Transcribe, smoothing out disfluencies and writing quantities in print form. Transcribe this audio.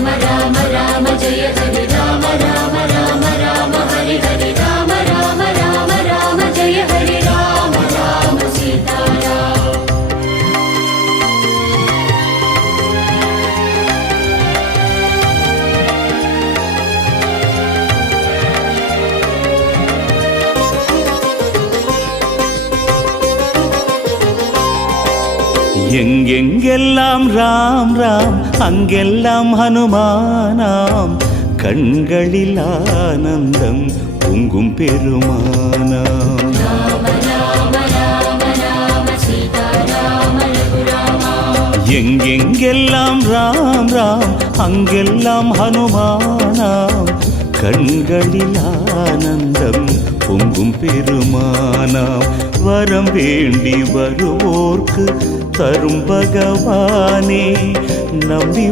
राम राम राम जय हरे राम राम राम राम हरे हरे राम राम राम राम जय हरे राम राम सीताराम எங்கெங்கெல்லாம் ராம் ராம் அங்கெல்லாம் ஹனுமானாம் கண்களில் ஆனந்தம் பொங்கும் பெருமானாம் எங்கெங்கெல்லாம் ராம் ராம் அங்கெல்லாம் ஹனுமானாம் கண்களில் ஆனந்தம் பொங்கும் பெருமானாம் வரம் வேண்டி வருவோர்க்கு தரும் பகவானே நம்பி